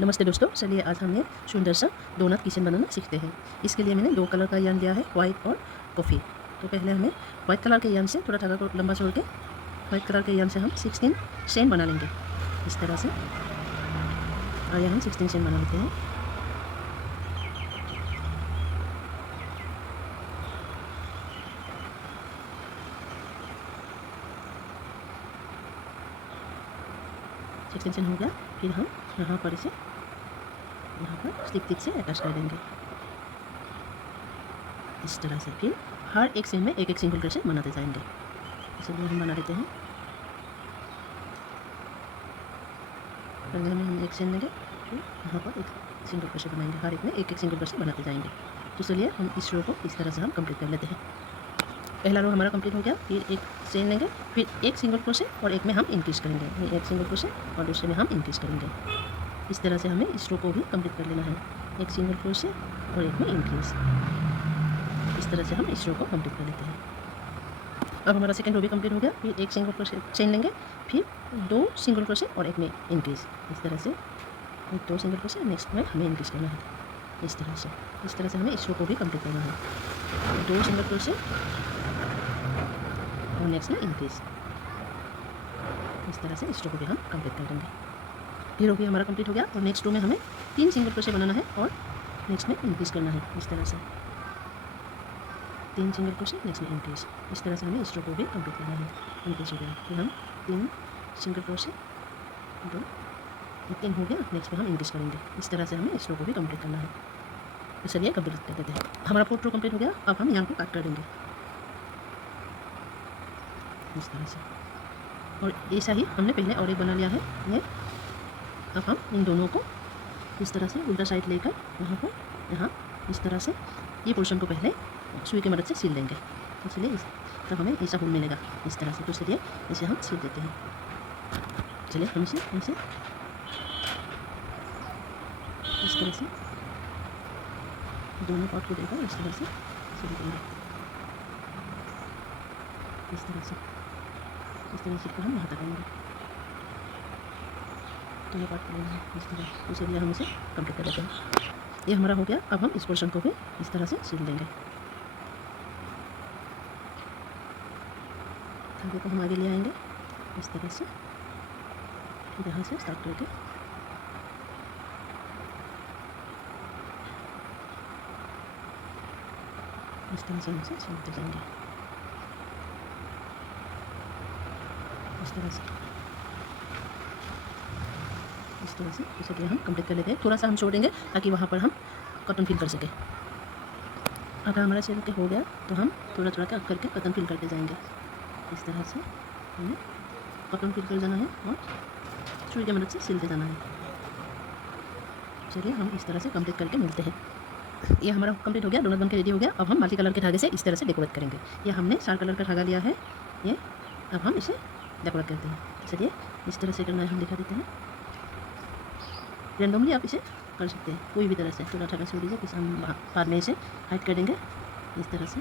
नमस्ते दोस्तों, चलिए आज हमने सुंदर सा डोनट किचन बनाना सीखते हैं। इसके लिए मैंने 2 कलर का यार्न लिया है, वाइट और कॉफ़ी। तो पहले हमें वाइट कलर के यार्न से थोड़ा धागा को लंबा छोड़ के वाइट कलर के यार्न से हम 16 चेन बना लेंगे इस तरह से। और यह हम 16 चेन बना लेते हैं। एक्सटेंशन हो गया, फिर हम यहाँ पर इसे यहाँ पर स्टिक से अटैच कर देंगे इस तरह से। फिर हर एक चेन में एक एक सिंगल क्रोशे बनाते जाएंगे। इसलिए हम बना लेते हैं। पहले में हम एक चेन लेंगे, फिर यहाँ पर एक सिंगल क्रोशे बनाएंगे। हर एक में एक एक सिंगल क्रोशे बनाते जाएंगे। तो चलिए हम इस रो को इस तरह से हम कंप्लीट कर लेते हैं। पहला रो हमारा कंप्लीट हो गया। फिर एक चेन लेंगे, फिर एक सिंगल क्रोशे और एक में हम इंक्रीज करेंगे। एक सिंगल क्रोशे और दूसरे में हम इंक्रीज करेंगे। इस तरह से हमें इस रो को भी कंप्लीट कर लेना है। एक सिंगल क्रोशे और एक में इंक्रीज। इस तरह से हम इस रो को कंप्लीट कर लेते हैं। अब हमारा सेकंड रो भी कंप्लीट हो गया। फिर एक सिंगल क्रोशे चेन लेंगे, फिर 2 सिंगल क्रोशे और एक में इंक्रीज। इस तरह से 2 सिंगल क्रोशे, नेक्स्ट में हमें इंक्रीज करना है इस तरह से हमें इस रो को भी कंप्लीट करना है। 2 सिंगल क्रोशे और नेक्स्ट में इंक्रीज। इस तरह से इस रो को भी हम कंप्लीट कर देंगे। ये रो भी हमारा कंप्लीट हो गया। और नेक्स्ट रो में हमें 3 सिंगल क्रोशे बनाना है और नेक्स्ट में इंक्रीज करना है इस तरह से। 3 सिंगल क्रोशे, नेक्स्ट में इंक्रीज। इस तरह से हमें इस रो को भी कंप्लीट करना है। इंक्रीज हो गया, फिर हम 3 सिंगल क्रोशे, 2, 3 हो गया। नेक्स्ट में हम इंक्रीज करेंगे। इस तरह से हमें इस रो को भी कंप्लीट करना है। तो चलिए कंप्लीट कर देते हैं। हमारा 4th रो कंप्लीट हो गया। अब हम यहाँ को काट कर देंगे इस तरह से। और ऐसा ही हमने पहले और एक बना लिया है ये। अब हम इन दोनों को इस तरह से उल्टा साइड लेकर यहाँ इस तरह से ये पोर्शन को पहले सुई की मदद से सिल देंगे। इसलिए तब हमें ऐसा होल मिलेगा इस तरह से। तो चलिए इसे हम सिल देते हैं। चलिए हम इसे इस तरह से दोनों पार्ट को देकर इस तरह से सिल देंगे। इस तरह से सिलकर हम यहाँ तक आएंगे। दोनों पार्ट को लेंगे इस तरह। तो चलिए हम इसे कंप्लीट कर देते हैं। ये हमारा हो गया। अब हम इस पोर्शन को भी इस तरह से सिल देंगे। धागे को हम आगे ले आएंगे इस तरह से। फिर यहाँ से स्टार्ट करके इस तरह से हम इसे सिलते जाएंगे इस तरह से। इसे हम कंप्लीट कर लेते हैं। थोड़ा सा हम छोड़ेंगे ताकि वहाँ पर हम कॉटन फिल कर सकें। अगर हमारा सिल के हो गया तो हम थोड़ा करके कॉटन फिल करते जाएंगे इस तरह से। हमें कॉटन फिल कर जाना है और सुई की मदद से सिलते जाना है। चलिए हम इस तरह से कंप्लीट करके मिलते हैं। ये हमारा कंप्लीट हो गया, डोनट बन के रेडी हो गया। अब हम मल्टी कलर के धागे से इस तरह से डेकोरेट करेंगे। ये हमने 4 कलर का धागा लिया है ये। अब हम इसे डेकोरेट करते हैं। चलिए इस तरह से करना है, हम दिखा देते हैं। रैंडमली आप इसे कर सकते हैं कोई भी तरह से। थोड़ा धागा छोड़ दीजिए, फिर हम बाद में इसे हाइड कर देंगे इस तरह से।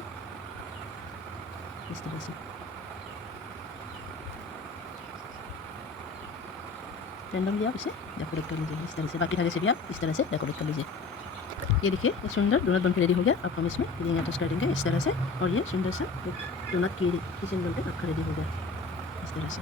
रैंडमली आप इसे डेकोरेट कर लीजिए इस तरह से। बाकी धागे से भी आप इस तरह से डेकोरेट कर लीजिए। ये देखिए ये सुंदर डोनट बन के रेडी हो गया। अब हम इसमें रिंग अटैच कर देंगे इस तरह से। और ये सुंदर सा डोनट की किचन बनकर आपका रेडी हो गया इस तरह से।